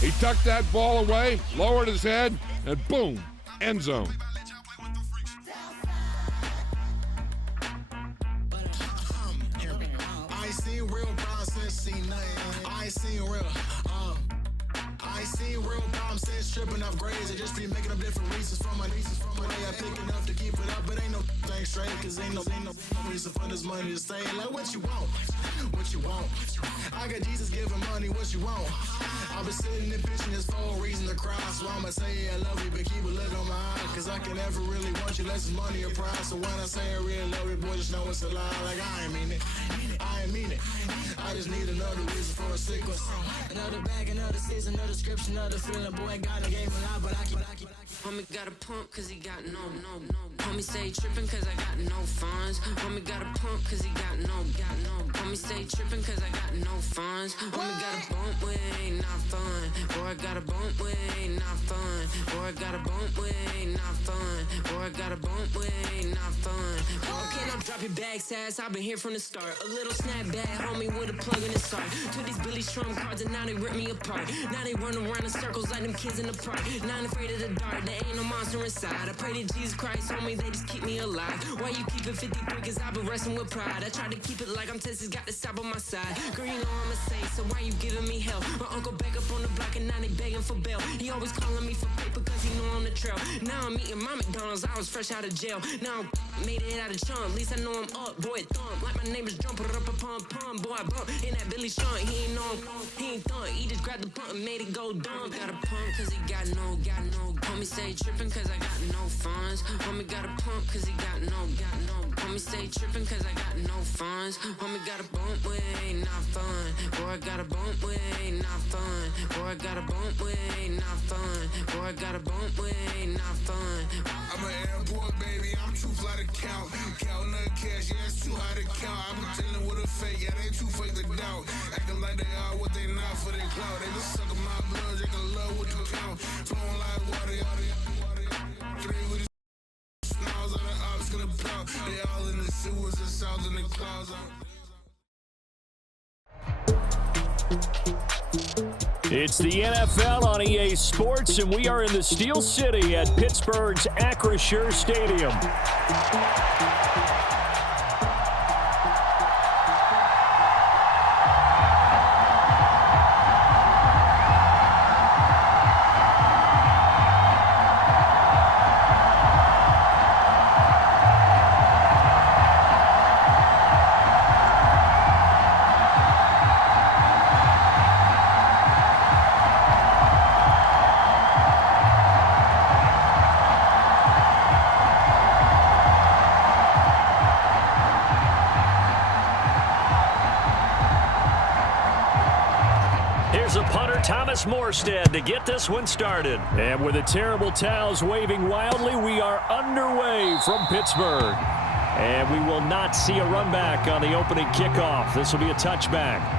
He tucked that ball away, lowered his head, and boom, end zone. I ain't seen real problems since seen nothing. I ain't seen real. I ain't seen real problems since tripping off grades. I just be making up different reasons for my nieces. From my day, I pick enough to keep it up, but ain't no thing straight. Cause ain't no reason for this money to stay. Like what you want, what you want. I got Jesus giving money, what you want. I've been sitting and pitching this for a reason to cry. So I'ma say I love you, but keep a look on my eye. Cause I can never really want you unless it's money or pride. So when I say I really love you, boy, just know it's a lie. Like I ain't mean it, I ain't mean it. I just need another reason for a sequence. Another bag, another season, another description, another feeling. Boy, God, I gave a lot, but I keep. Homie got a pump cause he got no. Homie stay trippin' cause I got no funds. Homie got a pump cause he got no. Homie stay trippin' cause I got no funds. Homie got a bump with ain't not fun. Boy, I got a bump with ain't not fun. Boy, I got a bump with ain't not fun. Boy, I got a bump with ain't not fun. Okay, now drop your bags, ass. I've been here from the start. A little snapback, homie, with a plug in his heart. Took these Billy Strum cards and now they rip me apart. Now they run around in circles like them kids in the park. Not afraid of the dark, there ain't no monster inside. I pray to Jesus Christ, homie, they just keep me alive. Why you keep it 53? Cause I've been wrestling with pride. I try to keep it like I'm Texas, got the stop on my side. Girl, you know I'm a saint, so why you giving me hell? My uncle back up on the block and now they begging for bail. He always calling me for paper cause he know I'm the trail. Now I'm eating my McDonald's, I was fresh out of jail. Now I made it out of chunk, at least I know I'm up, boy, thump. Like my neighbors jump, put up a pump, boy, I bump. In that Billy Sean, he ain't know, he ain't thump. He just grabbed the pump and made it go dumb. Got a pump cause he got no. Homie stay trippin' cause I got no funds. Homie got a pump cause he got no. Homie stay trippin' cause I got no funds. Homie got a bump with ain't not fun. Boy, I got a bump with ain't not fun. Boy, I got a bump with ain't not fun. Boy, I got a bump with ain't not fun. I'm an airport baby, I'm too fly to count. Counting the cash, yeah, it's too high to count. I'm dealing with a fake, yeah, they too fake to doubt. Acting like they are what they not for their clout. They just suckin' my blood, they can love what you count. Flowing like water. Three with the snows on the ops gonna plow. They all in the sewers and south in the clouds. It's the NFL on EA Sports, and we are in the Steel City at Pittsburgh's Acrisure Stadium. Thomas Morstead to get this one started. And with the terrible towels waving wildly, we are underway from Pittsburgh. And we will not see a run back on the opening kickoff. This will be a touchback.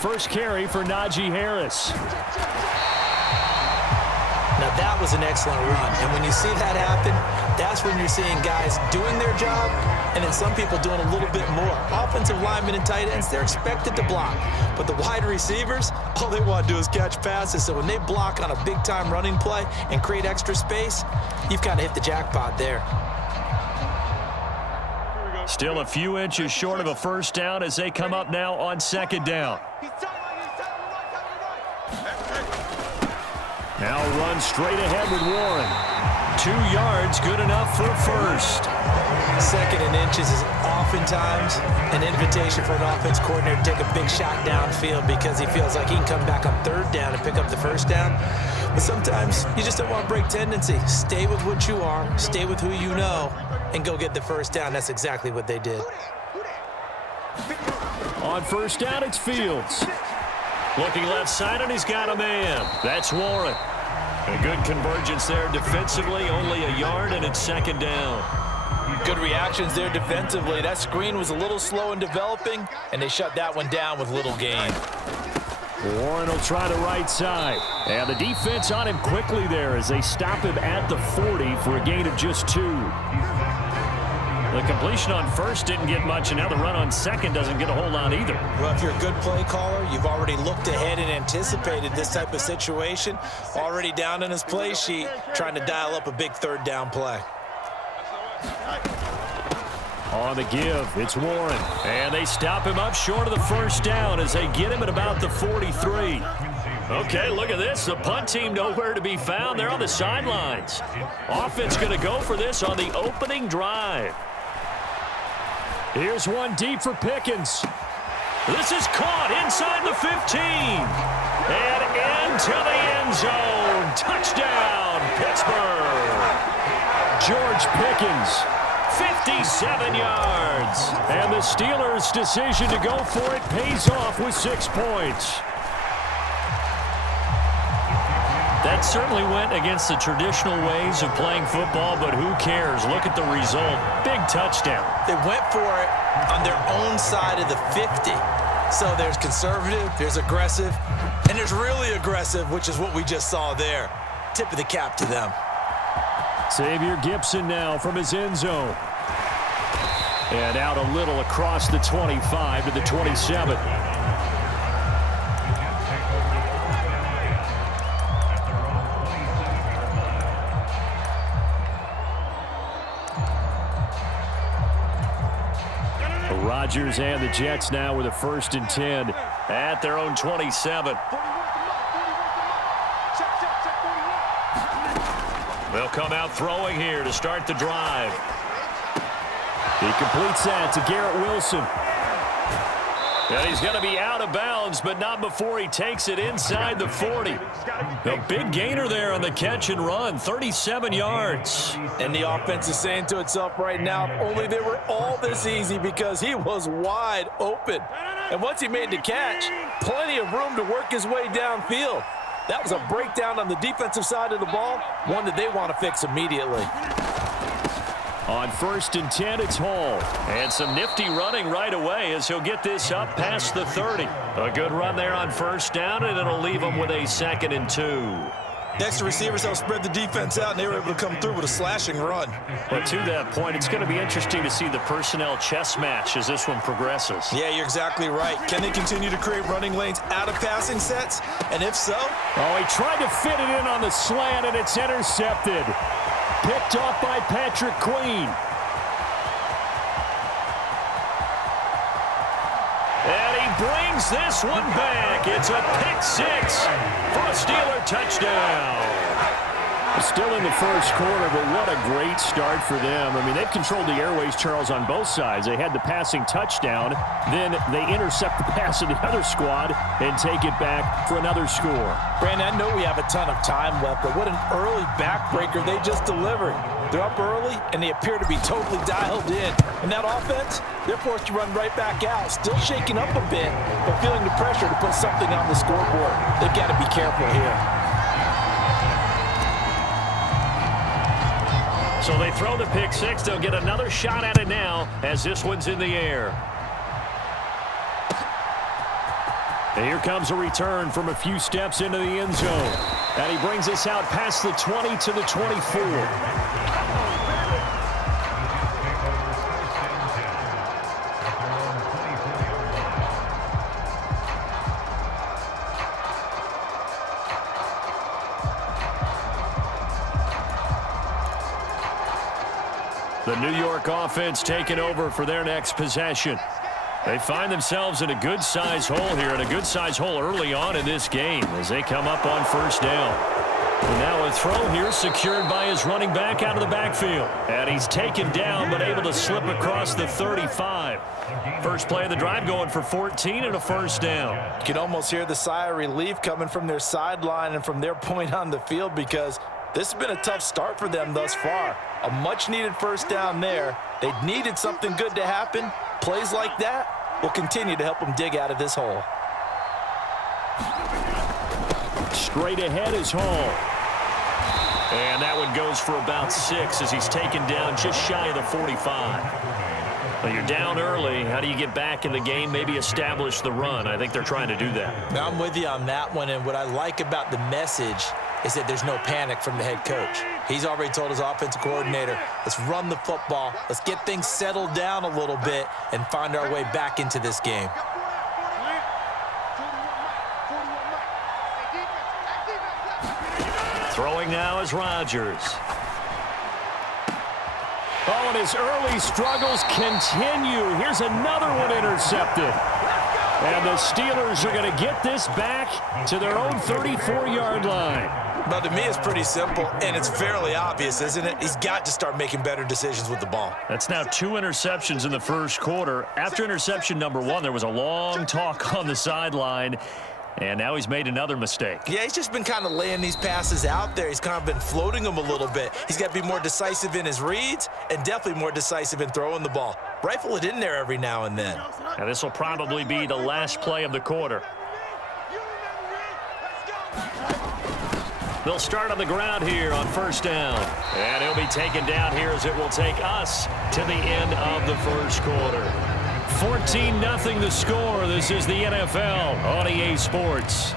First carry for Najee Harris. Now that was an excellent run, and when you see that happen, that's when you're seeing guys doing their job, and then some people doing a little bit more. Offensive linemen and tight ends, they're expected to block, but the wide receivers, all they want to do is catch passes, so when they block on a big-time running play and create extra space, you've kind of hit the jackpot there. Still a few inches short of a first down as they come up now on second down. Now run straight ahead with Warren. 2 yards, good enough for a first. Second and inches is awful oftentimes an invitation for an offense coordinator to take a big shot downfield because he feels like he can come back on third down and pick up the first down. But sometimes you just don't want to break tendency. Stay with what you are, stay with who you know, and go get the first down. That's exactly what they did. On first down, it's Fields. Looking left side, and he's got a man. That's Warren. A good convergence there defensively, only a yard, and it's second down. Good reactions there defensively. That screen was a little slow in developing, and they shut that one down with little gain. Warren will try the right side. And the defense on him quickly there as they stop him at the 40 for a gain of just 2. The completion on first didn't get much, and now the run on second doesn't get a whole lot either. Well, if you're a good play caller, you've already looked ahead and anticipated this type of situation. Already down in his play sheet, trying to dial up a big third down play. On the give, it's Warren. And they stop him up short of the first down as they get him at about the 43. Okay, look at this. The punt team nowhere to be found. They're on the sidelines. Offense going to go for this on the opening drive. Here's one deep for Pickens. This is caught inside the 15. And into the end zone. Touchdown, Pittsburgh. George Pickens, 57 yards. And the Steelers' decision to go for it pays off with 6 points. That certainly went against the traditional ways of playing football, but who cares? Look at the result. Big touchdown. They went for it on their own side of the 50. So there's conservative, there's aggressive, and there's really aggressive, which is what we just saw there. Tip of the cap to them. Xavier Gibson now from his end zone. And out a little across the 25 to the 27. Rodgers and the Jets now with a 1st and 10 at their own 27. They'll come out throwing here to start the drive. He completes that to Garrett Wilson. And he's going to be out of bounds, but not before he takes it inside the 40. A big gainer there on the catch and run, 37 yards. And the offense is saying to itself right now, only they were all this easy because he was wide open. And once he made the catch, plenty of room to work his way downfield. That was a breakdown on the defensive side of the ball, one that they want to fix immediately. On 1st and 10, it's Hall. And some nifty running right away as he'll get this up past the 30. A good run there on 1st down, and it'll leave him with a 2nd and 2. Next, the receivers helped spread the defense out, and they were able to come through with a slashing run. But to that point, it's going to be interesting to see the personnel chess match as this one progresses. Yeah, you're exactly right. Can they continue to create running lanes out of passing sets? And if so? Oh, he tried to fit it in on the slant, and it's intercepted. Picked off by Patrick Queen. And he brings this one back. It's a pick 6 for a Steeler touchdown. Still in the first quarter, but what a great start for them. I mean, they've controlled the airways, Charles, on both sides. They had the passing touchdown. Then they intercept the pass of the other squad and take it back for another score. Brandon, I know we have a ton of time left, but what an early backbreaker they just delivered. They're up early, and they appear to be totally dialed in. And that offense, they're forced to run right back out, still shaking up a bit, but feeling the pressure to put something on the scoreboard. They've got to be careful here. So they throw the pick 6. They'll get another shot at it now as this one's in the air. And here comes a return from a few steps into the end zone. And he brings us out past the 20 to the 24. The New York offense taking over for their next possession. They find themselves in a good-sized hole here, and a good-sized hole early on in this game as they come up on 1st down. And now a throw here secured by his running back out of the backfield. And he's taken down but able to slip across the 35. First play of the drive going for 14 and a first down. You can almost hear the sigh of relief coming from their sideline and from their point on the field because this has been a tough start for them thus far. A much-needed first down there. They needed something good to happen. Plays like that will continue to help them dig out of this hole. Straight ahead is Hall. And that one goes for about 6 as he's taken down just shy of the 45. Well, you're down early. How do you get back in the game, maybe establish the run? I think they're trying to do that. Now, I'm with you on that one, and what I like about the message is that there's no panic from the head coach. He's already told his offensive coordinator, let's run the football, let's get things settled down a little bit and find our way back into this game. Throwing now is Rodgers. Oh, and his early struggles continue. Here's another one intercepted. And the Steelers are going to get this back to their own 34-yard line. But to me, it's pretty simple, and it's fairly obvious, isn't it? He's got to start making better decisions with the ball. That's now 2 interceptions in the first quarter. After interception number 1, there was a long talk on the sideline. And now he's made another mistake. Yeah, he's just been kind of laying these passes out there. He's kind of been floating them a little bit. He's got to be more decisive in his reads and definitely more decisive in throwing the ball. Rifle it in there every now and then. And this will probably be the last play of the quarter. They'll start on the ground here on first down. And he'll be taken down here as it will take us to the end of the first quarter. 14-0 the score. This is the NFL on EA Sports.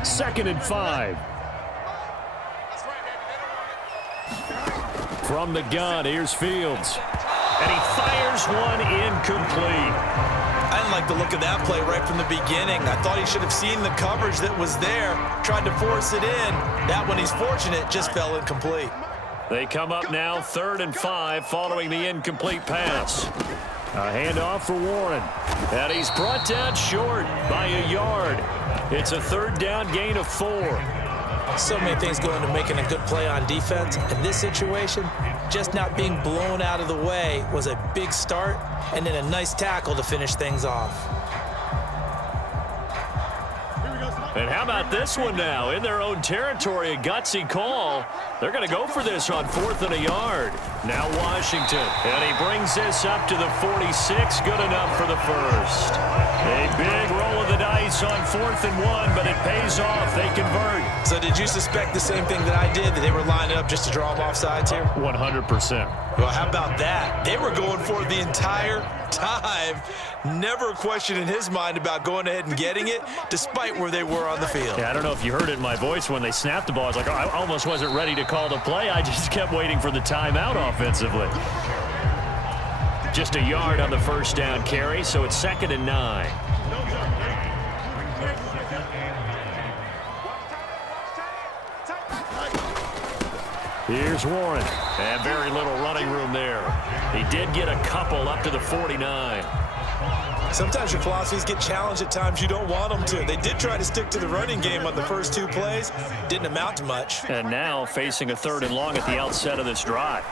2nd and 5. From the gun, here's Fields. And he fires one incomplete. I didn't like the look of that play right from the beginning. I thought he should have seen the coverage that was there, tried to force it in. That one, he's fortunate, just fell incomplete. They come up now 3rd and 5 following the incomplete pass. A handoff for Warren. And he's brought down short by a yard. It's a 3rd down gain of 4. So many things go into making a good play on defense. In this situation, just not being blown out of the way was a big start and then a nice tackle to finish things off. And how about this one now? In their own territory, a gutsy call. They're going to go for this on 4th and a yard. Now Washington. And he brings this up to the 46. Good enough for the first. A big roll of the dice on 4th and 1, but it pays off. They convert. So did you suspect the same thing that I did, that they were lining up just to draw them off sides here? 100%. Well, how about that? They were going for it the entire time. Never a question in his mind about going ahead and getting it, despite where they were on the field. Yeah, I don't know if you heard it in my voice when they snapped the ball. I was like, oh, I almost wasn't ready to call the play. I just kept waiting for the timeout offensively. Just a yard on the first down carry, so it's 2nd and 9. Here's Warren. And very little running room there. He did get a couple up to the 49. Sometimes your philosophies get challenged at times you don't want them to. They did try to stick to the running game on the first 2 plays. Didn't amount to much. And now facing a 3rd and long at the outset of this drive.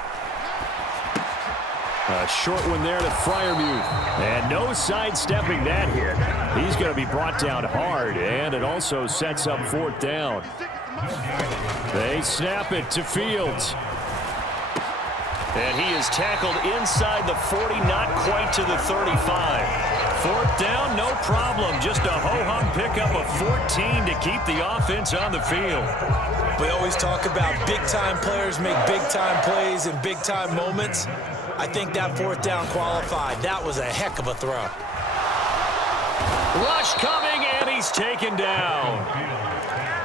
A short one there to Freiermuth. And no sidestepping that hit. He's going to be brought down hard, and it also sets up 4th down. They snap it to Fields. And he is tackled inside the 40, not quite to the 35. 4th down, no problem. Just a ho-hum pickup of 14 to keep the offense on the field. We always talk about big-time players make big-time plays in big-time moments. I think that 4th down qualified. That was a heck of a throw. Rush coming, and he's taken down.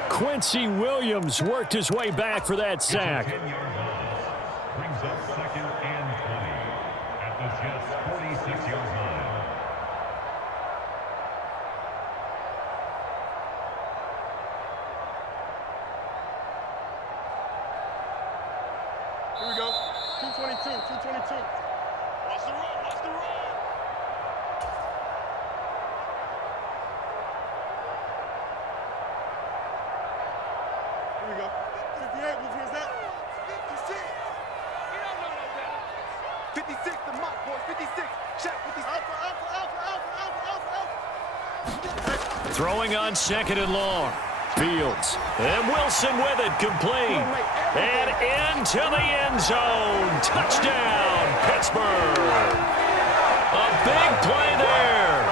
Quincy Williams worked his way back for that sack. Brings up 2nd and 20 at the Jets' 46-yard line. Here we go. 222, 222. Watch the run, watch the run. 58, whose is that? 56, the mock boy, 56. Check 56. Throwing on second and long. Fields. And Wilson with it, complete. And into the end zone. Touchdown, Pittsburgh. A big play there.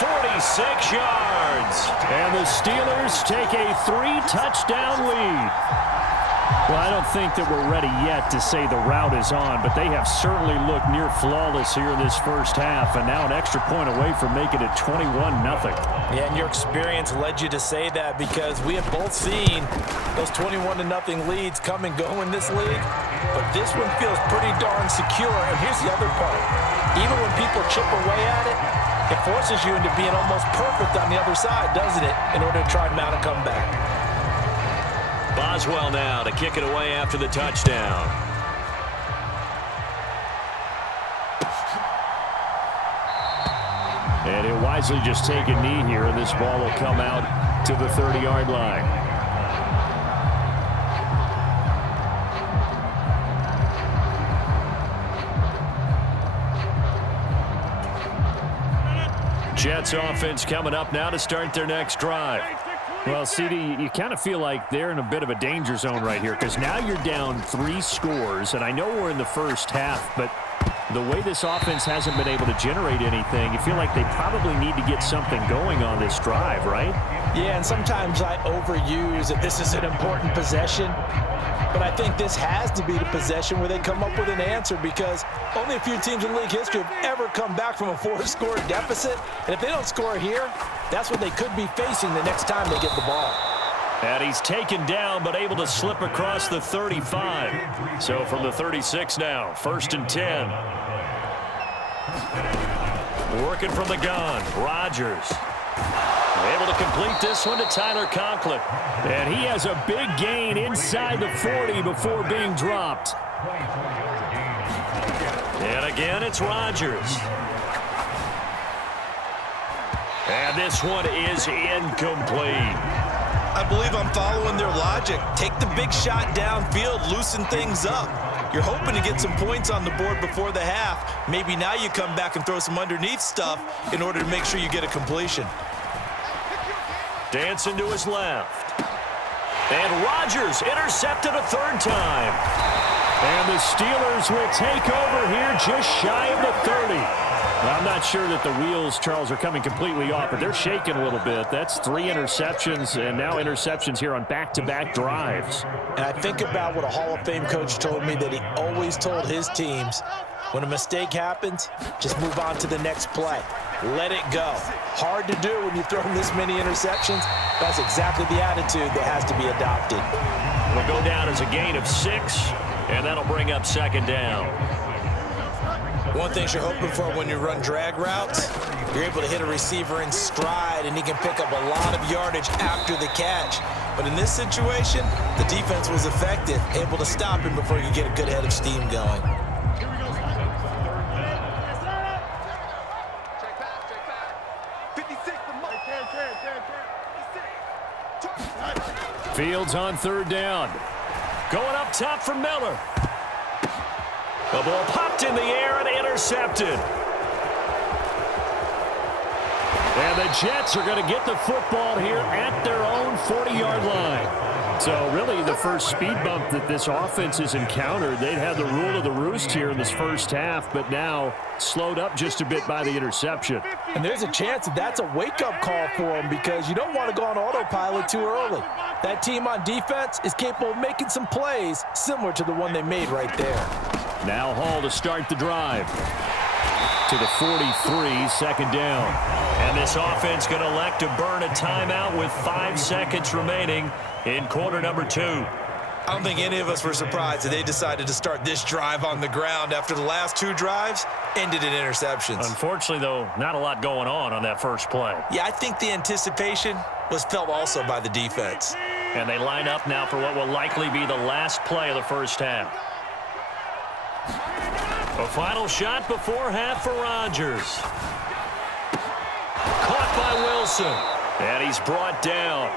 46 yards. And the Steelers take a 3-touchdown lead. Well, I don't think that we're ready yet to say the route is on, but they have certainly looked near flawless here in this first half, and now an extra point away from making it 21-0. Yeah, and your experience led you to say that because we have both seen those 21-0 leads come and go in this league, but this one feels pretty darn secure. And here's the other part. Even when people chip away at it, it forces you into being almost perfect on the other side, doesn't it, in order to try and mount a comeback. Boswell now to kick it away after the touchdown. And he'll wisely just take a knee here, and this ball will come out to the 30-yard line. Jets offense coming up now to start their next drive. Well, CD, you kind of feel like they're in a bit of a danger zone right here because now you're down 3 scores, and I know we're in the first half, but the way this offense hasn't been able to generate anything, you feel like they probably need to get something going on this drive, right? Yeah, and sometimes I overuse that this is an important possession, but I think this has to be the possession where they come up with an answer because only a few teams in league history have ever come back from a 4-score deficit, and if they don't score here, that's what they could be facing the next time they get the ball. And he's taken down, but able to slip across the 35. So from the 36 now, 1st and 10. Working from the gun, Rodgers. Able to complete this one to Tyler Conklin. And he has a big gain inside the 40 before being dropped. And again, it's Rodgers. And this one is incomplete. I believe I'm following their logic. Take the big shot downfield, loosen things up. You're hoping to get some points on the board before the half. Maybe now you come back and throw some underneath stuff in order to make sure you get a completion. Dancing to his left. And Rodgers intercepted a 3rd time. And the Steelers will take over here just shy of the 30. Well, I'm not sure that the wheels, Charles, are coming completely off, but they're shaking a little bit. That's 3 interceptions, and now interceptions here on back-to-back drives. And I think about what a Hall of Fame coach told me that he always told his teams, when a mistake happens, just move on to the next play. Let it go. Hard to do when you've thrown this many interceptions. That's exactly the attitude that has to be adopted. Will go down as a gain of 6, and that'll bring up 2nd down. One thing you're hoping for when you run drag routes, you're able to hit a receiver in stride, and he can pick up a lot of yardage after the catch. But in this situation, the defense was effective, able to stop him before you get a good head of steam going. Fields on 3rd down. Going up top for Miller. The ball popped in the air and intercepted. And the Jets are going to get the football here at their own 40-yard line. So really the first speed bump that this offense has encountered, they'd had the rule of the roost here in this first half, but now slowed up just a bit by the interception. And there's a chance that that's a wake-up call for them because you don't want to go on autopilot too early. That team on defense is capable of making some plays similar to the one they made right there. Now Hall to start the drive. To the 43, 2nd down. And this offense going to elect to burn a timeout with 5 seconds remaining in quarter number 2. I don't think any of us were surprised that they decided to start this drive on the ground after the last 2 drives ended in interceptions. Unfortunately, though, not a lot going on that first play. Yeah, I think the anticipation was felt also by the defense. And they line up now for what will likely be the last play of the first half. A final shot before half for Rodgers. Caught by Wilson. And he's brought down.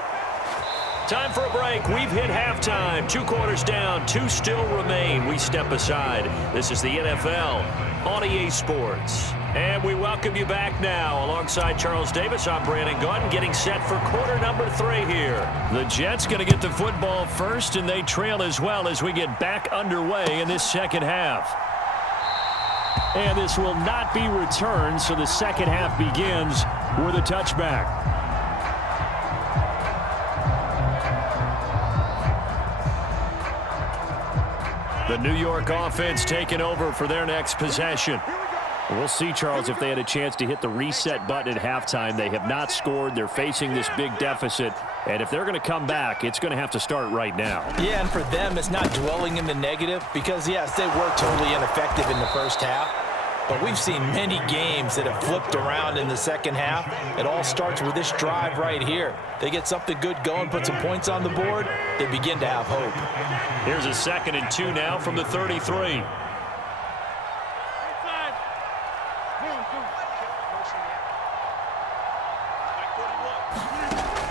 Time for a break. We've hit halftime. 2 quarters down, 2 still remain. We step aside. This is the NFL on EA Sports. And we welcome you back now. Alongside Charles Davis, I'm Brandon Gaudin, getting set for quarter number 3 here. The Jets going to get the football first, and they trail as well as we get back underway in this second half. And this will not be returned, so the second half begins with a touchback. The New York offense taking over for their next possession. We'll see, Charles, if they had a chance to hit the reset button at halftime. They have not scored. They're facing this big deficit. And if they're going to come back, it's going to have to start right now. Yeah, and for them, it's not dwelling in the negative because, yes, they were totally ineffective in the first half. But we've seen many games that have flipped around in the second half. It all starts with this drive right here. They get something good going, put some points on the board, they begin to have hope. Here's a 2nd and 2 now from the 33.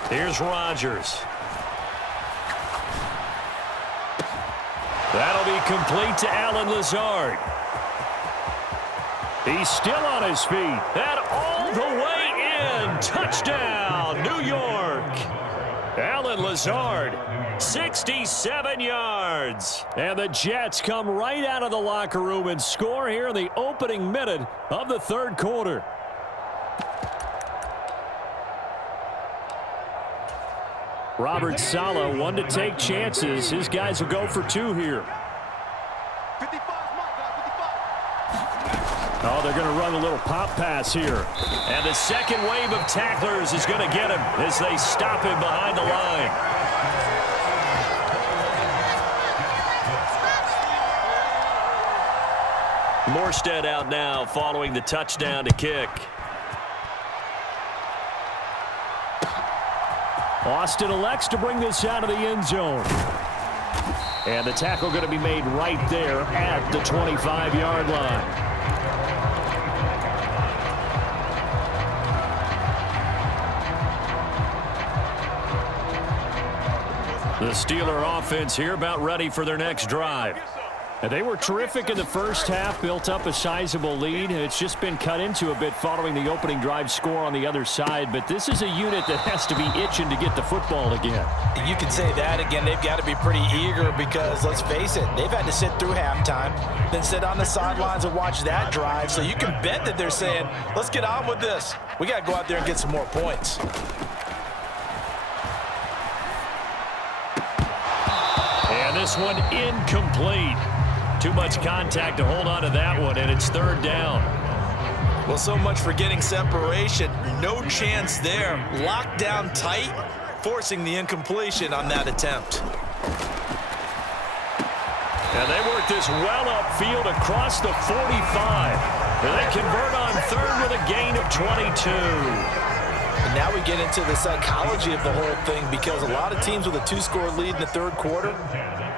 Here's Rodgers. That'll be complete to Allen Lazard. He's still on his feet. And all the way in. Touchdown, New York. Allen Lazard, 67 yards. And the Jets come right out of the locker room and score here in the opening minute of the 3rd quarter. Robert Saleh, one to take chances. His guys will go for 2 here. 55, Oh, they're going to run a little pop pass here. And the second wave of tacklers is going to get him as they stop him behind the line. Morstead out now following the touchdown to kick. Austin elects to bring this out of the end zone. And the tackle going to be made right there at the 25-yard line. The Steeler offense here about ready for their next drive. And they were terrific in the first half, built up a sizable lead. It's just been cut into a bit following the opening drive score on the other side. But this is a unit that has to be itching to get the football again. You can say that again. They've got to be pretty eager because, let's face it, they've had to sit through halftime, then sit on the sidelines and watch that drive. So you can bet that they're saying, let's get on with this. We got to go out there and get some more points. And this one incomplete. Too much contact to hold on to that one, and it's 3rd down. Well, so much for getting separation. No chance there. Locked down tight, forcing the incompletion on that attempt. And they work this well upfield across the 45. And they convert on 3rd with a gain of 22. And now we get into the psychology of the whole thing because a lot of teams with a 2-score lead in the 3rd quarter,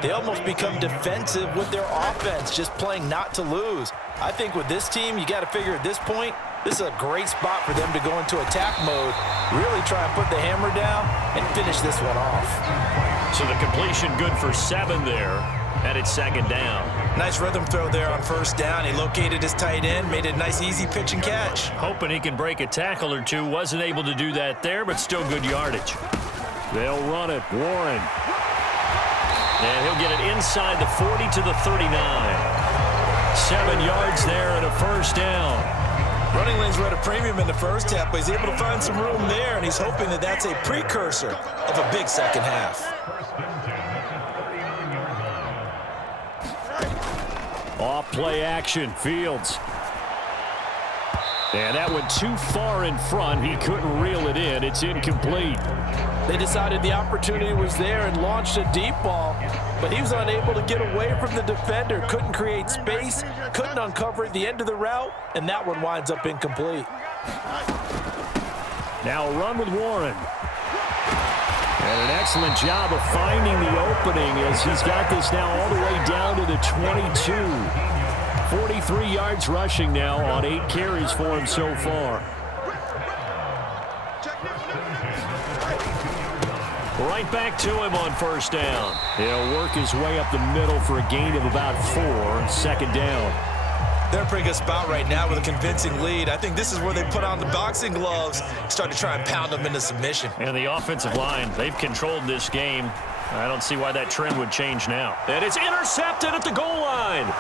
they almost become defensive with their offense, just playing not to lose. I think with this team, you got to figure at this point, this is a great spot for them to go into attack mode, really try and put the hammer down and finish this one off. So the completion good for 7 there, and it's 2nd down. Nice rhythm throw there on 1st down. He located his tight end, made a nice easy pitch and catch. Hoping he can break a tackle or two. Wasn't able to do that there, but still good yardage. They'll run it. Warren. And he'll get it inside the 40 to the 39. 7 yards there and a 1st down. Running lanes were at a premium in the first half, but he's able to find some room there, and he's hoping that that's a precursor of a big second half. Off play action, Fields. And that went too far in front. He couldn't reel it in. It's incomplete. They decided the opportunity was there and launched a deep ball, but he was unable to get away from the defender, couldn't create space, couldn't uncover at the end of the route, and that one winds up incomplete. Now a run with Warren. And an excellent job of finding the opening as he's got this now all the way down to the 22. 43 yards rushing now on 8 carries for him so far. Right back to him on first down. He'll work his way up the middle for a gain of about 4, second down. They're in a pretty good spot right now with a convincing lead. I think this is where they put on the boxing gloves, start to try and pound them into submission. And the offensive line, they've controlled this game. I don't see why that trend would change now. And it's intercepted at the goal line.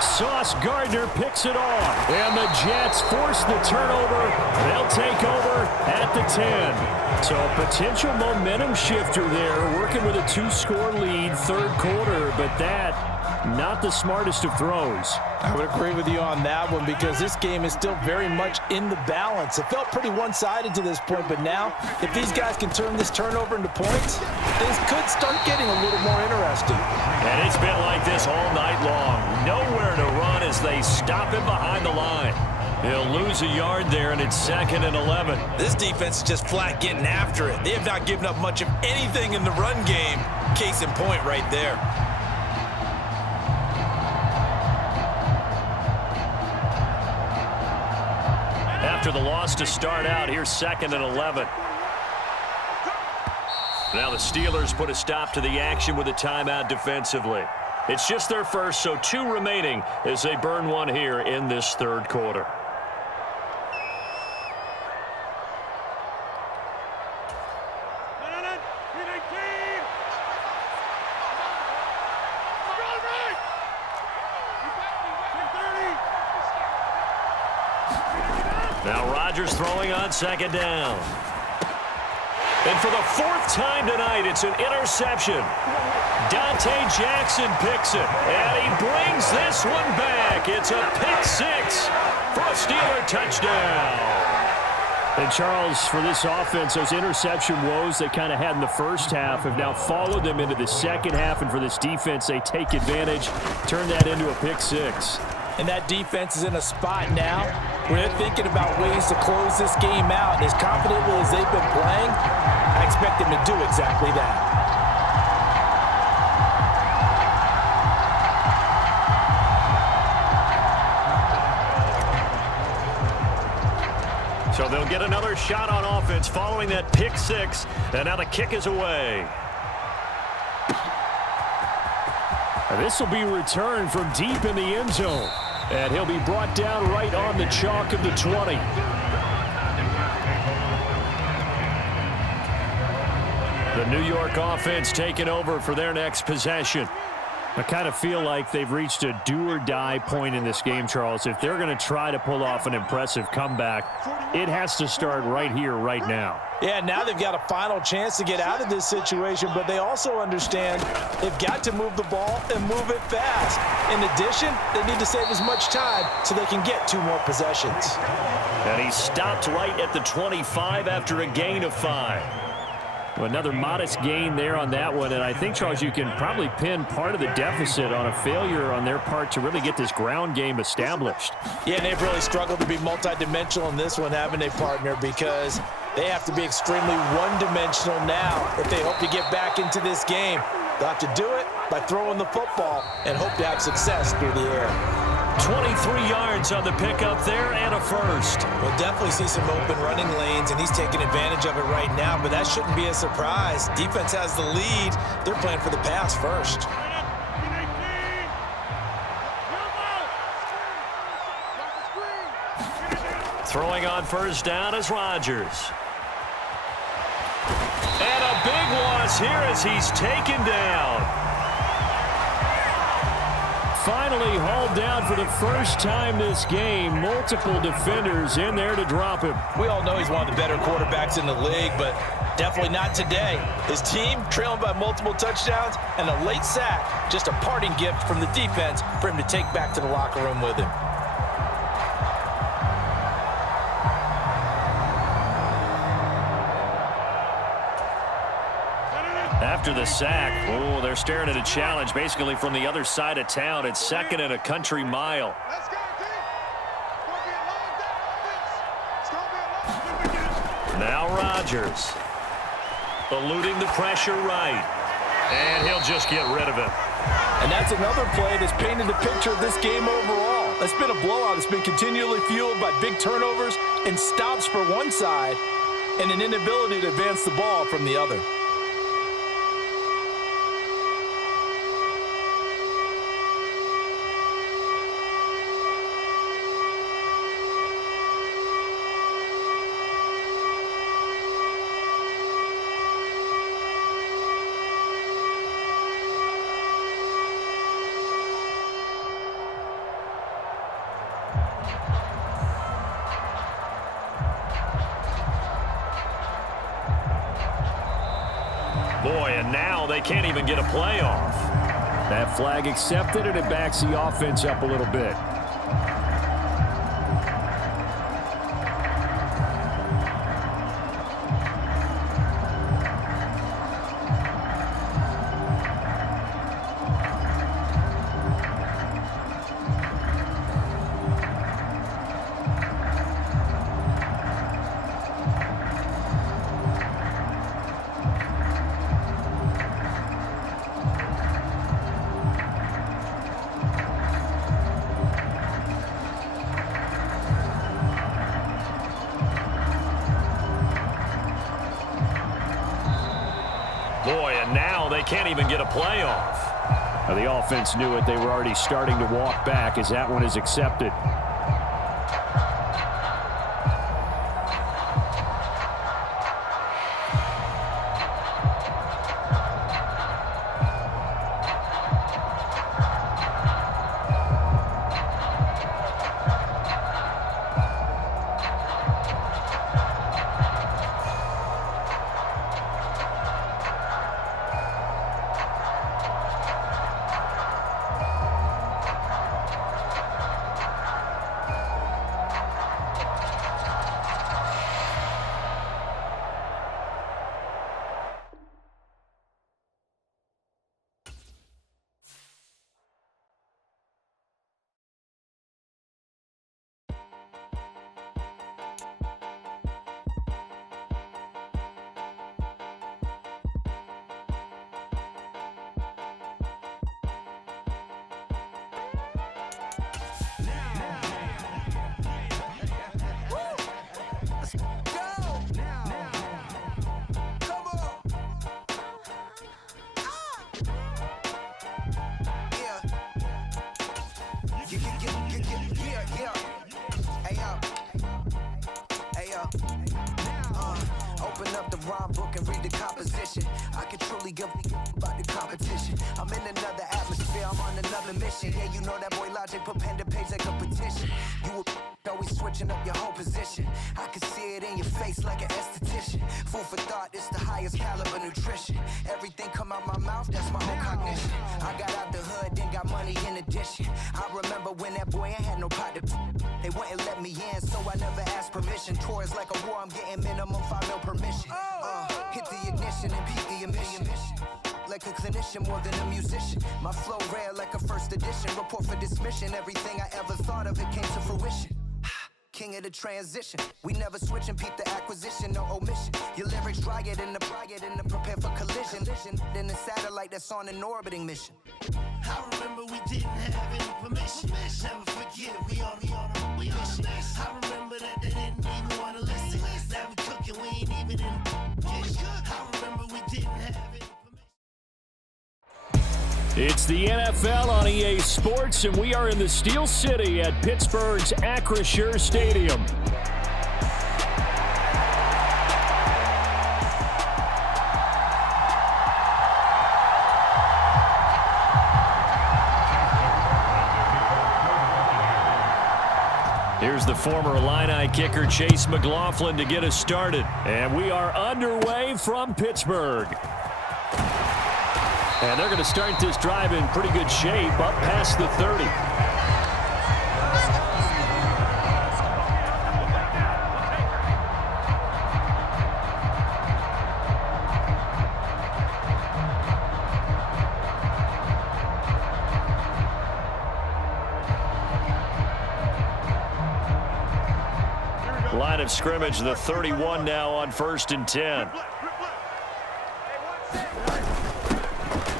Sauce Gardner picks it off. And the Jets force the turnover. They'll take over at the 10. So a potential momentum shifter there, working with a 2-score lead, third quarter, but that, not the smartest of throws. I would agree with you on that one because this game is still very much in the balance. It felt pretty one-sided to this point, but now, if these guys can turn this turnover into points, things could start getting a little more interesting. And it's been like this all night long. Nowhere to run as they stop him behind the line. He'll lose a yard there, and it's 2nd and 11. This defense is just flat getting after it. They have not given up much of anything in the run game. Case in point right there. After the loss to start out, here's 2nd and 11. Now the Steelers put a stop to the action with a timeout defensively. It's just their first, so 2 remaining as they burn one here in this third quarter. Now Rodgers throwing on 2nd down. And for the 4th time tonight, it's an interception. Dante Jackson picks it, and he brings this one back. It's a pick 6 for a Steeler touchdown. And Charles, for this offense, those interception woes they kind of had in the first half have now followed them into the second half, and for this defense, they take advantage, turn that into a pick 6. And that defense is in a spot now where they're thinking about ways to close this game out. And as confidently as they've been playing, I expect them to do exactly that. So they'll get another shot on offense following that pick 6. And now the kick is away. And this will be returned from deep in the end zone. And he'll be brought down right on the chalk of the 20. The New York offense taking over for their next possession. I kind of feel like they've reached a do-or-die point in this game, Charles. If they're going to try to pull off an impressive comeback, it has to start right here, right now. Yeah, now they've got a final chance to get out of this situation, but they also understand they've got to move the ball and move it fast. In addition, they need to save as much time so they can get 2 more possessions. And he stopped right at the 25 after a gain of 5. Another modest gain there on that one, and I think, Charles, you can probably pin part of the deficit on a failure on their part to really get this ground game established. Yeah, and they've really struggled to be multidimensional in this one, haven't they, partner, because they have to be extremely one-dimensional now if they hope to get back into this game. They'll have to do it by throwing the football and hope to have success through the air. 23 yards on the pickup there and a first. We'll definitely see some open running lanes, and he's taking advantage of it right now, but that shouldn't be a surprise. Defense has the lead. They're playing for the pass first. Throwing on first down is Rodgers. And a big loss here as he's taken down. Finally hauled down for the first time this game. Multiple defenders in there to drop him. We all know he's one of the better quarterbacks in the league, but definitely not today. His team trailing by multiple touchdowns and a late sack. Just a parting gift from the defense for him to take back to the locker room with him. After the sack, they're staring at a challenge basically from the other side of town. It's 2nd and a country mile. Now Rodgers eluding the pressure right. And he'll just get rid of it. And that's another play that's painted the picture of this game overall. It's been a blowout. It's been continually fueled by big turnovers and stops for one side and an inability to advance the ball from the other. Boy, and now they can't even get a play off. That flag accepted, and it backs the offense up a little bit. Boy, and now they can't even get a play off. Now, the offense knew it. They were already starting to walk back as that one is accepted. Open up the rhyme book and read the composition. I can truly give about the competition. I'm in another atmosphere, I'm on another mission. Yeah, you know that boy Logic put pen to page like a petition. You always switching up your whole position. I can see it in your face like an esthetician. Food for thought, it's the highest caliber nutrition. Everything come out my mouth, that's my own cognition. I got out the hood, then got money in addition. I remember when that boy ain't had no pot to they wouldn't let me in, so I never asked permission. Tours like a war, I'm getting minimum 5 mil permission. Hit the ignition and peak the emission. Like a clinician more than a musician. My flow rare like a first edition. Report for dismission. Everything I ever thought of, it came to fruition. King of the transition. We never switch and peep the acquisition, no omission. Your lyrics dry it in the prepare for collision. Then the satellite that's on an orbiting mission. I remember we didn't have any permission. Never forget, we on a mission. I remember that they didn't even want to listen. Now we cooking, we ain't even in the kitchen. I remember we didn't have any permission. It's the NFL on EA Sports, and we are in the Steel City at Pittsburgh's Acrisure Stadium. Here's the former Illini kicker Chase McLaughlin to get us started. And we are underway from Pittsburgh. And they're going to start this drive in pretty good shape, up past the 30. Line of scrimmage, the 31 now on 1st and 10.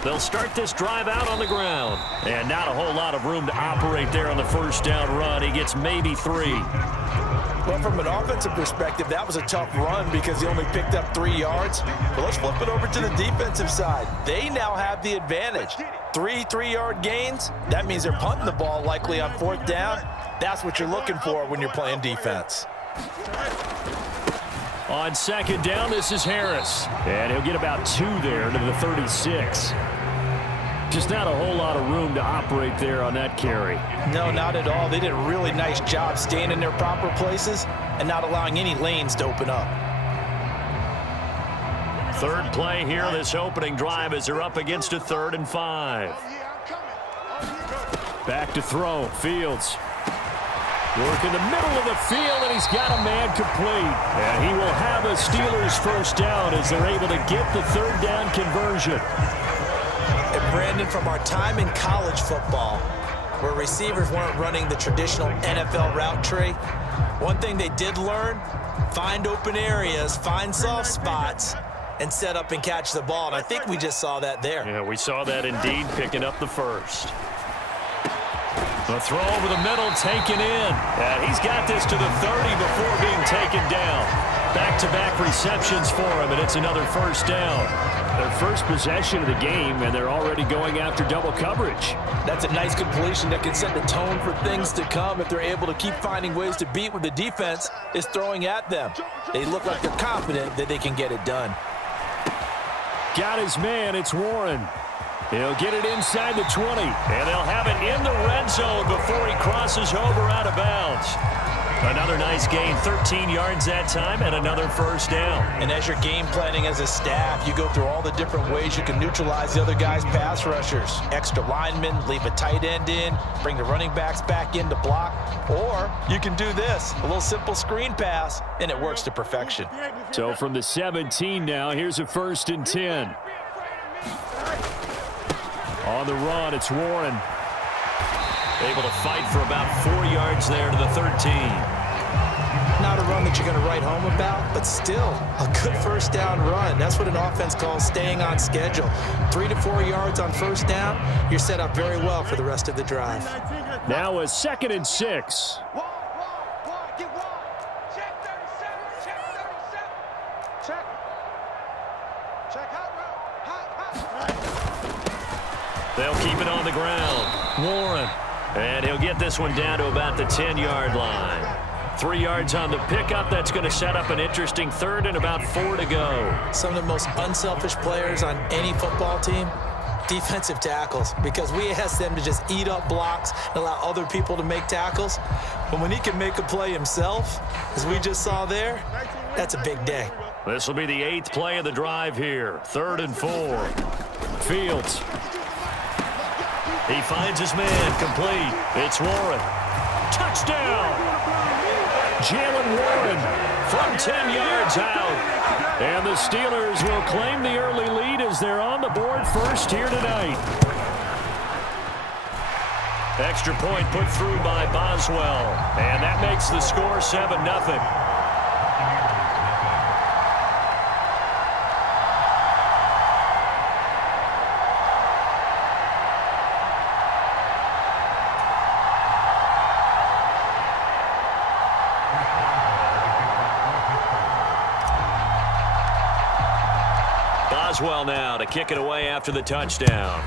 They'll start this drive out on the ground. And not a whole lot of room to operate there on the first down run. He gets maybe 3. Well, from an offensive perspective, that was a tough run because he only picked up 3 yards. But let's flip it over to the defensive side. They now have the advantage. 3 3-yard gains. That means they're punting the ball likely on 4th down. That's what you're looking for when you're playing defense. On 2nd down, this is Harris. And he'll get about 2 there to the 36. Just not a whole lot of room to operate there on that carry. No, not at all. They did a really nice job staying in their proper places and not allowing any lanes to open up. Third play here, this opening drive, as they're up against a 3rd and 5. Back to throw. Fields. Work in the middle of the field, and he's got a man complete. And he will have a Steelers first down as they're able to get the 3rd down conversion. And Brandon, from our time in college football, where receivers weren't running the traditional NFL route tree, one thing they did learn, find open areas, find soft spots, and set up and catch the ball. And I think we just saw that there. Yeah, we saw that indeed, picking up the first. The throw over the middle, taken in. And he's got this to the 30 before being taken down. Back-to-back receptions for him, and it's another first down. Their first possession of the game, and they're already going after double coverage. That's a nice completion that can set the tone for things to come if they're able to keep finding ways to beat what the defense is throwing at them. They look like they're confident that they can get it done. Got his man, it's Warren. He'll get it inside the 20, and they'll have it in the red zone before he crosses over out of bounds. Another nice gain, 13 yards that time, and another first down. And as you're game planning as a staff, you go through all the different ways you can neutralize the other guy's pass rushers. Extra linemen, leave a tight end in, bring the running backs back in to block, or you can do this, a little simple screen pass, and it works to perfection. So from the 17 now, here's a 1st and 10. On the run, it's Warren. Able to fight for about 4 yards there to the 13. Not a run that you're going to write home about, but still a good first down run. That's what an offense calls staying on schedule. 3 to 4 yards on first down, you're set up very well for the rest of the drive. Now a 2nd and 6. They'll keep it on the ground. Warren. And he'll get this one down to about the 10-yard line. 3 yards on the pickup. That's going to set up an interesting 3rd and about 4 to go. Some of the most unselfish players on any football team, defensive tackles, because we ask them to just eat up blocks and allow other people to make tackles. But when he can make a play himself, as we just saw there, that's a big day. This will be the 8th play of the drive here. 3rd and 4. Fields. He finds his man, complete. It's Warren. Touchdown! Jalen Warren from 10 yards out. And the Steelers will claim the early lead as they're on the board first here tonight. Extra point put through by Boswell. And that makes the score 7-0. Boswell now to kick it away after the touchdown.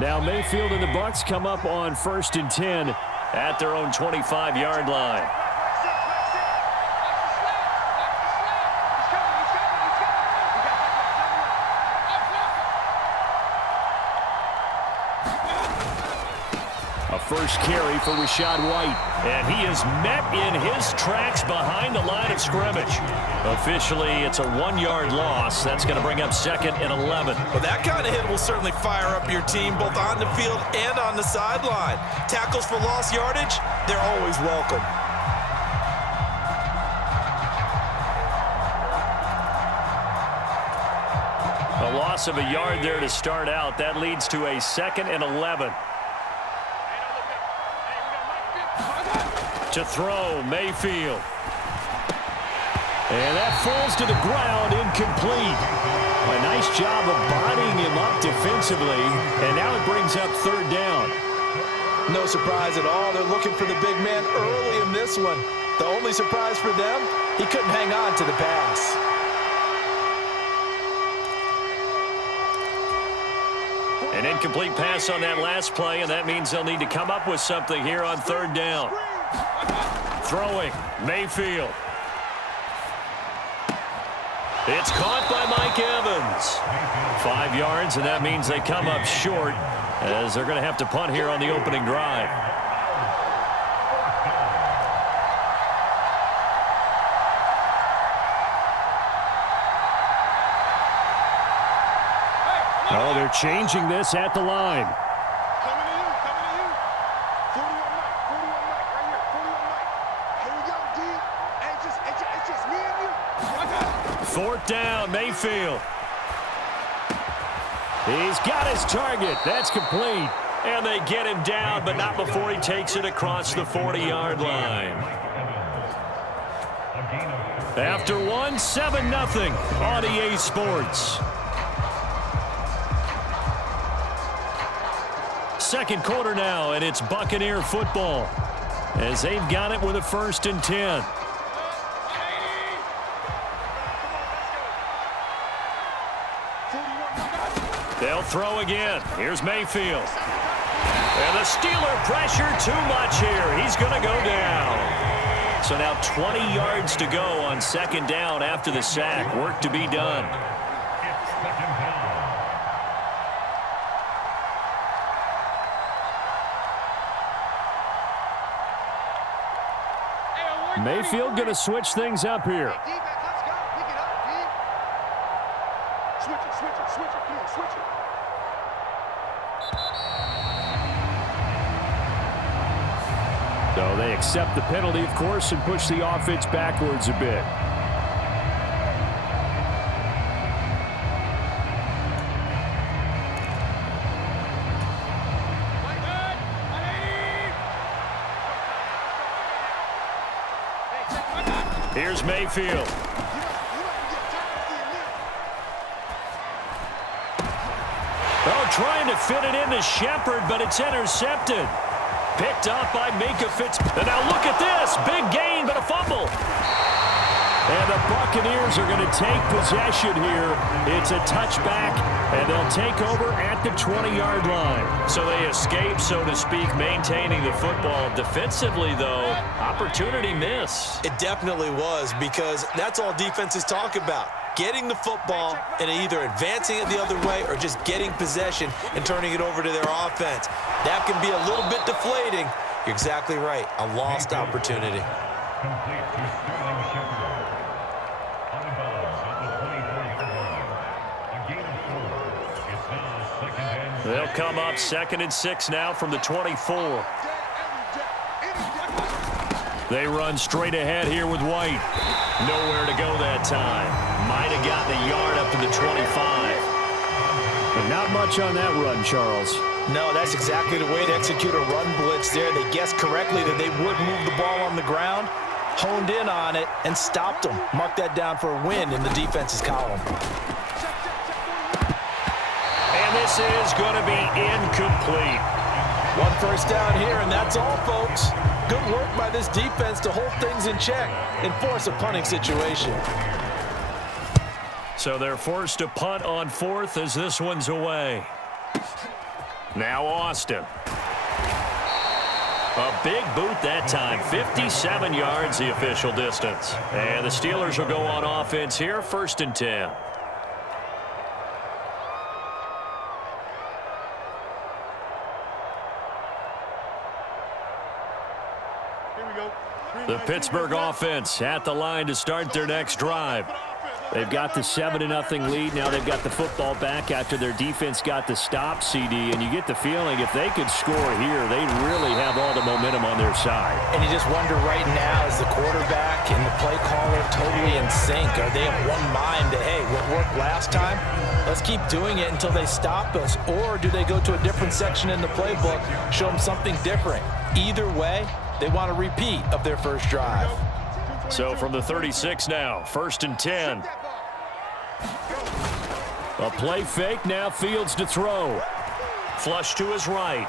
Now Mayfield and the Bucs come up on 1st and 10 at their own 25-yard line. A first carry for Rachaad White. And he is met in his tracks behind the line of scrimmage. Officially, it's a 1-yard loss. That's going to bring up 2nd and 11. Well, that kind of hit will certainly fire up your team both on the field and on the sideline. Tackles for lost yardage, they're always welcome. A loss of a yard there to start out. That leads to a 2nd and 11. To throw, Mayfield. And that falls to the ground, incomplete. A nice job of bodying him up defensively, and now it brings up 3rd down. No surprise at all. They're looking for the big man early in this one. The only surprise for them, he couldn't hang on to the pass. An incomplete pass on that last play, and that means they'll need to come up with something here on third down. Throwing, Mayfield. It's caught by Mike Evans. 5 yards, and that means they come up short as they're going to have to punt here on the opening drive. Oh, they're changing this at the line. Coming to you, coming to you. 41 Mike, right here, 41 Mike. Here we go, D. Hey, it's just me and you. I got it. Fourth down, Mayfield. He's got his target. That's complete. And they get him down, but not before he takes it across the 40-yard line. After one, 7-0 on EA Sports. Second quarter now, and it's Buccaneer football as they've got it with a 1st and 10. They'll throw again. Here's Mayfield. And the Steeler pressure too much here. He's going to go down. So now 20 yards to go on 2nd down after the sack. Work to be done. Mayfield going to switch things up here. Let's go. Pick it up, D. Switch it. Come on, switch it. So they accept the penalty, of course, and push the offense backwards a bit. Here's Mayfield. Oh, trying to fit it into Shepard, but it's intercepted. Picked off by Minka Fitzpatrick. And now look at this. Big gain, but a fumble. And the Buccaneers are going to take possession here. It's a touchback, and they'll take over at the 20-yard line. So they escape, so to speak, maintaining the football. Defensively, though, opportunity miss. It definitely was, because that's all defenses talk about. Getting the football and either advancing it the other way or just getting possession and turning it over to their offense. That can be a little bit deflating. You're exactly right. A lost opportunity. Complete to Sterling Shepard. On the balls at the 24-yard line. A gain of 4. It's now 2nd and 6. They'll come up 2nd and 6 now from the 24. They run straight ahead here with White. Nowhere to go that time. Might have gotten a yard up to the 25. But not much on that run, Charles. No, that's exactly the way to execute a run blitz there. They guessed correctly that they would move the ball on the ground, honed in on it, and stopped them. Mark that down for a win in the defense's column. And this is going to be incomplete. 1 first down here, and that's all, folks. Good work by this defense to hold things in check and force a punting situation. So they're forced to punt on 4th as this one's away. Now Austin. A big boot that time. 57 yards the official distance. And the Steelers will go on offense here, 1st and 10. The Pittsburgh offense at the line to start their next drive. They've got the 7-0 lead. Now they've got the football back after their defense got the stop, CD. And you get the feeling if they could score here, they really have all the momentum on their side. And you just wonder right now, is the quarterback and the play caller totally in sync? Are they of one mind that, hey, what worked last time, let's keep doing it until they stop us? Or do they go to a different section in the playbook, show them something different? Either way, they want a repeat of their first drive. So from the 36 now, 1st and 10. A play fake, now Fields to throw. Flush to his right.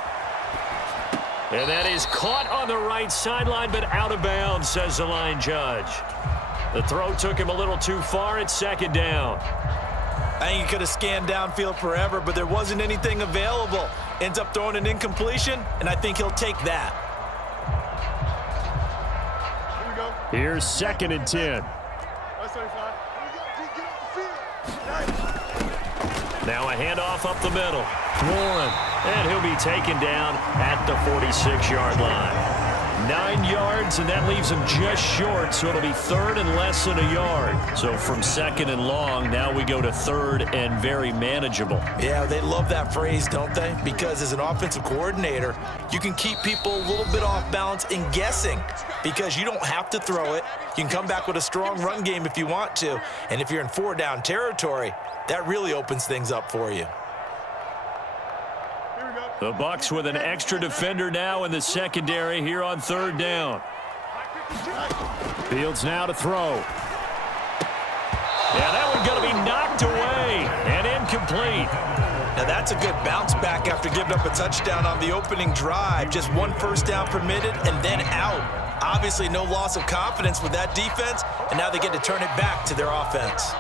And that is caught on the right sideline, but out of bounds, says the line judge. The throw took him a little too far. It's second down. I think he could have scanned downfield forever, but there wasn't anything available. Ends up throwing an incompletion, and I think he'll take that. Here we go. Here's 2nd and 10. That's 35. Here we go. Get off the field. Nice. Now a handoff up the middle. Warren. And he'll be taken down at the 46-yard line. 9 yards, and that leaves him just short, so it'll be 3rd and less than a yard. So from 2nd and long, now we go to 3rd and very manageable. Yeah, they love that phrase, don't they? Because as an offensive coordinator, you can keep people a little bit off balance and guessing because you don't have to throw it. You can come back with a strong run game if you want to. And if you're in 4-down territory, that really opens things up for you. The Bucs with an extra defender now in the secondary here on 3rd down. Fields now to throw. Yeah, that one's going to be knocked away and incomplete. Now that's a good bounce back after giving up a touchdown on the opening drive. Just 1 first down permitted and then out. Obviously no loss of confidence with that defense, and now they get to turn it back to their offense.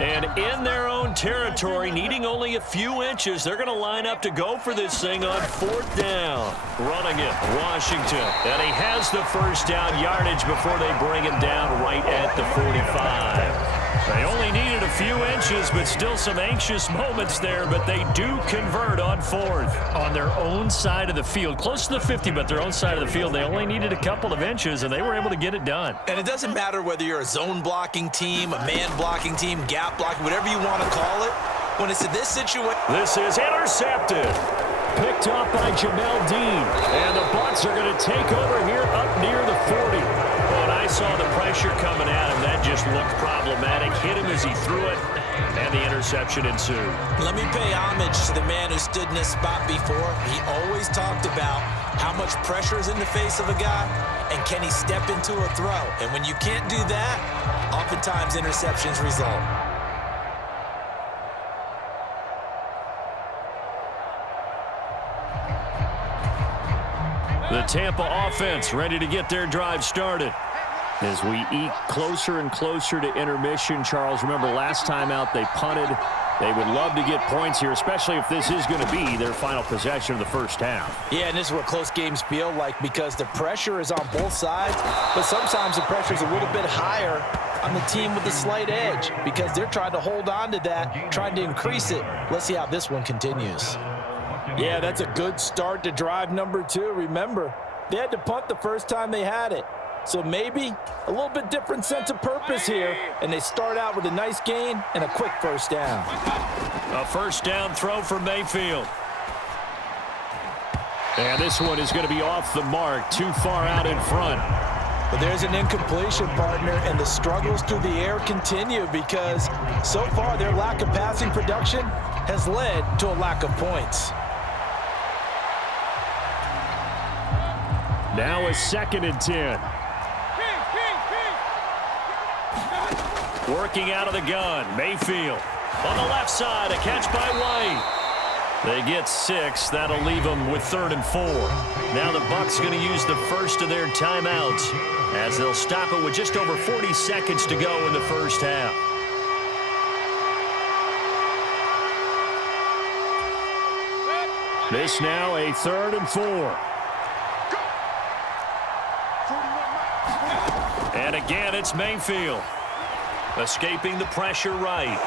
And in their own territory, needing only a few inches, they're going to line up to go for this thing on 4th down. Running it, Washington. And he has the first down yardage before they bring him down right at the 45. They only needed a few inches, but still some anxious moments there, but they do convert on 4th on their own side of the field. Close to the 50, but their own side of the field. They only needed a couple of inches, and they were able to get it done. And it doesn't matter whether you're a zone blocking team, a man blocking team, gap blocking, whatever you want to call it. When it's in this situation. This is intercepted. Picked up by Jamel Dean. And the Bucs are going to take over here up near the 40. When I saw the pressure coming at him, that just looked problematic. Hit him as he threw it, and the interception ensued. Let me pay homage to the man who stood in this spot before. He always talked about how much pressure is in the face of a guy, and can he step into a throw. And when you can't do that, oftentimes interceptions result. The Tampa offense ready to get their drive started. As we eke closer and closer to intermission, Charles, remember last time out they punted. They would love to get points here, especially if this is going to be their final possession of the first half. Yeah, and this is what close games feel like because the pressure is on both sides, but sometimes the pressure is a little bit higher on the team with the slight edge because they're trying to hold on to that, trying to increase it. Let's see how this one continues. Yeah, that's a good start to drive number 2. Remember, they had to punt the first time they had it. So maybe a little bit different sense of purpose here, and they start out with a nice gain and a quick first down. A first down throw for Mayfield. And this one is going to be off the mark, too far out in front. But there's an incompletion, partner, and the struggles through the air continue because so far their lack of passing production has led to a lack of points. Now a 2nd and 10. Working out of the gun, Mayfield. On the left side, a catch by White. They get 6. That'll leave them with 3rd and 4. Now the Bucs going to use the first of their timeouts as they'll stop it with just over 40 seconds to go in the first half. This now a 3rd and 4. And again, it's Mayfield. Escaping the pressure right.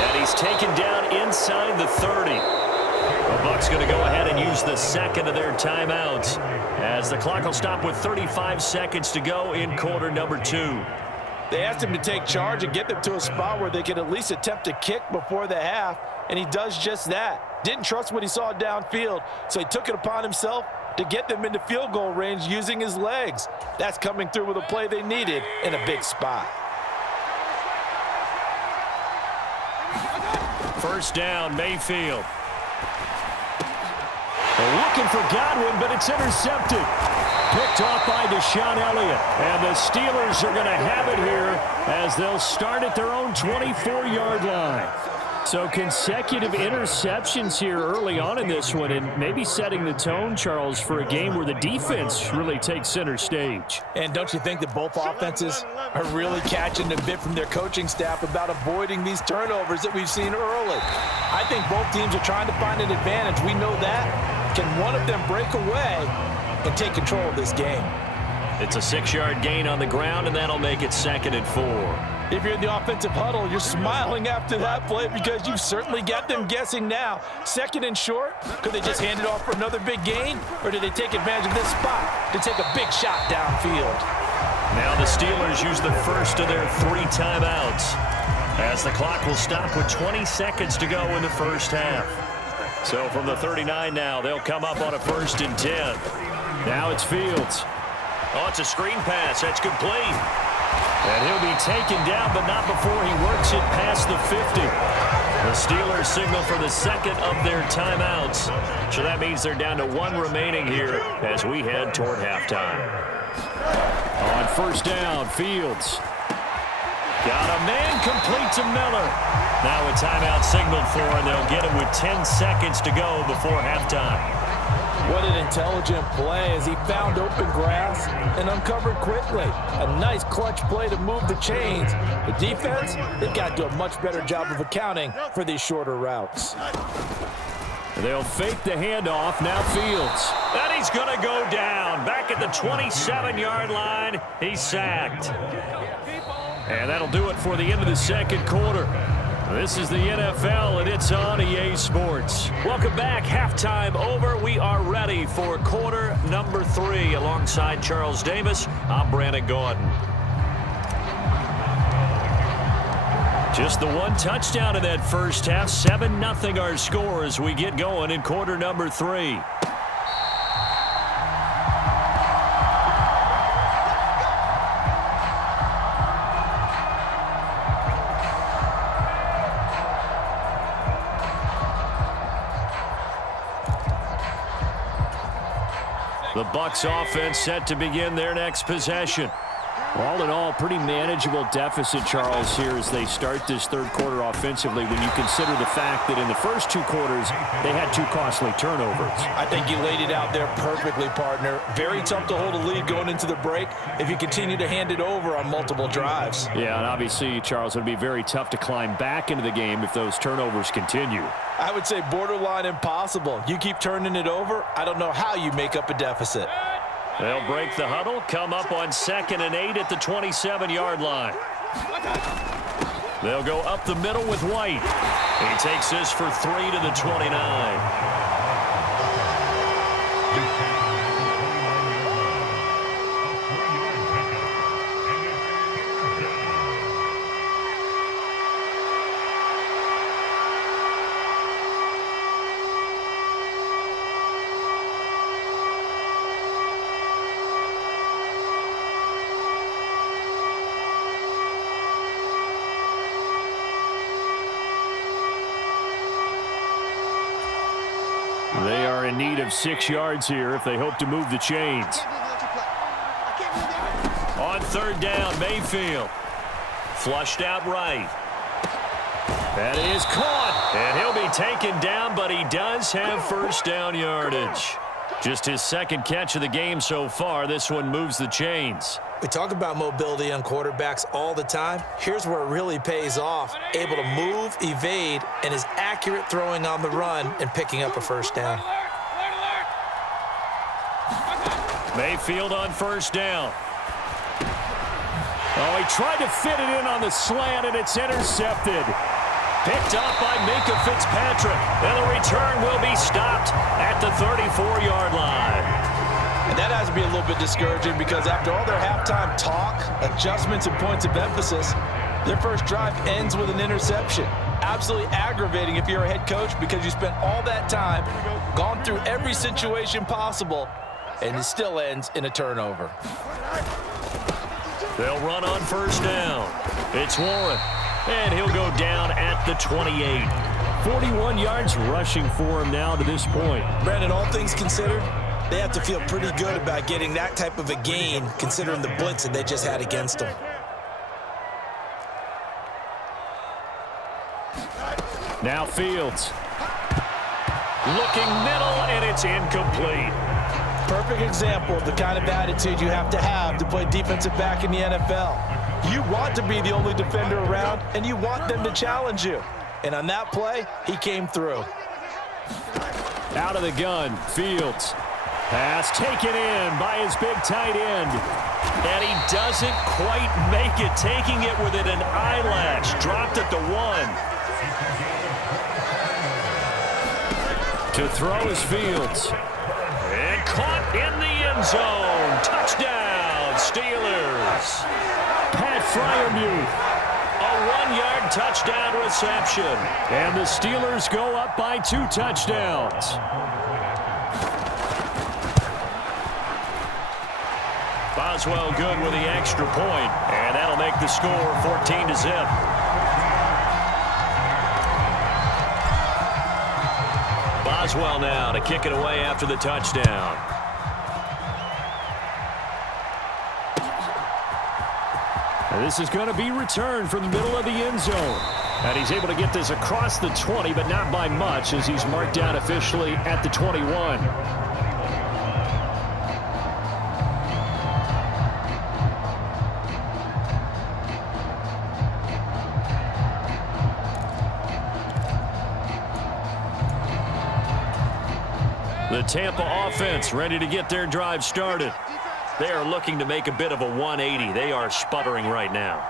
And he's taken down inside the 30. The Bucs going to go ahead and use the second of their timeouts as the clock will stop with 35 seconds to go in quarter number 2. They asked him to take charge and get them to a spot where they could at least attempt a kick before the half, and he does just that. Didn't trust what he saw downfield, so he took it upon himself to get them into field goal range using his legs. That's coming through with a play they needed in a big spot. First down, Mayfield. They're looking for Godwin, but it's intercepted. picked off by Deshaun Elliott. And the Steelers are going to have it here as they'll start at their own 24-yard line. So consecutive interceptions here early on in this one, and maybe setting the tone, Charles, for a game where the defense really takes center stage. And don't you think that both offenses are really catching a bit from their coaching staff about avoiding these turnovers that we've seen early? I think both teams are trying to find an advantage. We know that. Can one of them break away and take control of this game? It's a 6-yard gain on the ground, and that'll make it 2nd and 4. If you're in the offensive huddle, you're smiling after that play because you've certainly got them guessing now. 2nd and short, could they just hand it off for another big gain? Or did they take advantage of this spot to take a big shot downfield? Now the Steelers use the first of their 3 timeouts as the clock will stop with 20 seconds to go in the first half. So from the 39 now, they'll come up on a 1st and 10. Now it's Fields. Oh, it's a screen pass. That's complete. And he'll be taken down, but not before he works it past the 50. The Steelers signal for the 2nd of their timeouts. So that means they're down to 1 remaining here as we head toward halftime. On 1st down, Fields. Got a man complete to Miller. Now a timeout signaled for, and they'll get it with 10 seconds to go before halftime. What an intelligent play as he found open grass and uncovered quickly. A nice clutch play to move the chains. The defense, they've got to do a much better job of accounting for these shorter routes. They'll fake the handoff. Now Fields. And he's going to go down. Back at the 27-yard line. He's sacked. And that'll do it for the end of the 2nd quarter. This is the NFL, and it's on EA Sports. Welcome back. Halftime over. We are ready for quarter number 3. Alongside Charles Davis, I'm Brandon Gordon. Just the 1 touchdown in that first half. 7-0 our score as we get going in quarter number 3. The Bucs offense set to begin their next possession. All in all, pretty manageable deficit, Charles, here as they start this 3rd quarter offensively when you consider the fact that in the first 2 quarters, they had 2 costly turnovers. I think you laid it out there perfectly, partner. Very tough to hold a lead going into the break if you continue to hand it over on multiple drives. Yeah, and obviously, Charles, it would be very tough to climb back into the game if those turnovers continue. I would say borderline impossible. You keep turning it over, I don't know how you make up a deficit. They'll break the huddle, come up on 2nd and 8 at the 27-yard line. They'll go up the middle with White. He takes this for 3 to the 29. They are in need of 6 yards here if they hope to move the chains. On 3rd down, Mayfield. Flushed out right. That is caught. And he'll be taken down, but he does have 1st down yardage. Just his 2nd catch of the game so far. This one moves the chains. We talk about mobility on quarterbacks all the time. Here's where it really pays off. Able to move, evade, and is accurate throwing on the run and picking up a 1st down. Mayfield on 1st down. Oh, he tried to fit it in on the slant, and it's intercepted. Picked up by Minka Fitzpatrick. And the return will be stopped at the 34-yard line. And that has to be a little bit discouraging because after all their halftime talk, adjustments, and points of emphasis, their first drive ends with an interception. Absolutely aggravating if you're a head coach because you spent all that time, gone through every situation possible, and it still ends in a turnover. They'll run on 1st down. It's Warren, and he'll go down at the 28. 41 yards rushing for him now to this point. Brandon, all things considered, They have to feel pretty good about getting that type of a gain, considering the blitz that they just had against them. Now Fields. Looking middle, and it's incomplete. Perfect example of the kind of attitude you have to play defensive back in the NFL. You want to be the only defender around, and you want them to challenge you. And on that play, he came through. Out of the gun, Fields. Pass taken in by his big tight end. And he doesn't quite make it, taking it within an eyelash. Dropped at the 1. To throw is Fields. And caught in the end zone. Touchdown, Steelers. Pat Freiermuth. A 1-yard touchdown reception. And the Steelers go up by 2 touchdowns. Boswell good with the extra point. And that'll make the score 14-0. Boswell now to kick it away after the touchdown. And this is going to be returned from the middle of the end zone. And he's able to get this across the 20, but not by much, as he's marked down officially at the 21. The Tampa offense ready to get their drive started. They are looking to make a bit of a 180. They are sputtering right now.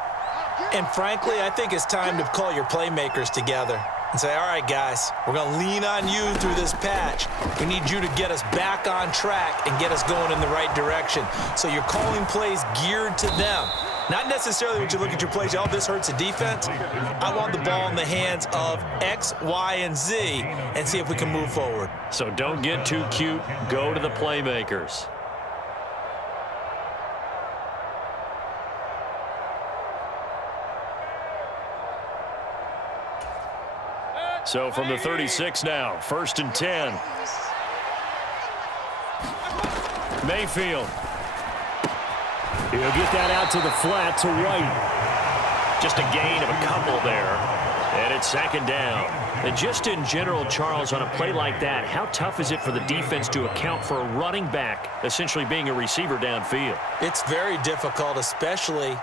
And frankly, I think it's time to call your playmakers together and say, all right, guys, we're going to lean on you through this patch. We need you to get us back on track and get us going in the right direction. So you're calling plays geared to them. Not necessarily when you look at your plays, oh, this hurts the defense. I want the ball in the hands of X, Y, and Z and see if we can move forward. So don't get too cute. Go to the playmakers. So from the 36 now, 1st and 10. Mayfield. He'll get that out to the flat to White. Just a gain of a couple there. And it's 2nd down. And just in general, Charles, on a play like that, how tough is it for the defense to account for a running back essentially being a receiver downfield? It's very difficult, especially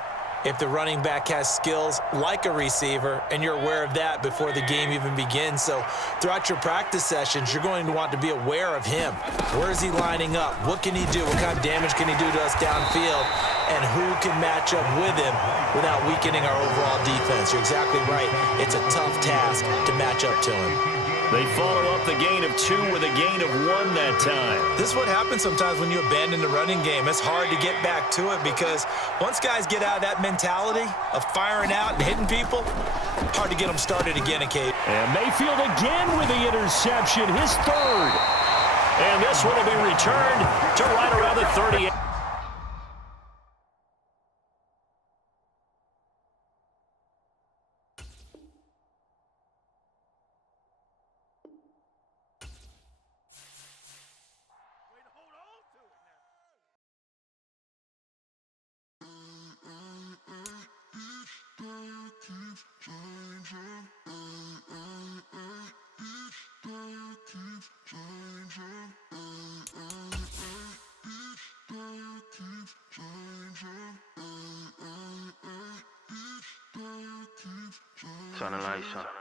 if the running back has skills like a receiver, and you're aware of that before the game even begins. So throughout your practice sessions, you're going to want to be aware of him. Where is he lining up? What can he do? What kind of damage can he do to us downfield? And who can match up with him without weakening our overall defense? You're exactly right. It's a tough task to match up to him. They follow up the gain of 2 with a gain of 1 that time. This is what happens sometimes when you abandon the running game. It's hard to get back to it because once guys get out of that mentality of firing out and hitting people, hard to get them started again occasionally. And Mayfield again with the interception, his 3rd. And this one will be returned to right around the 38. Turn the lights on.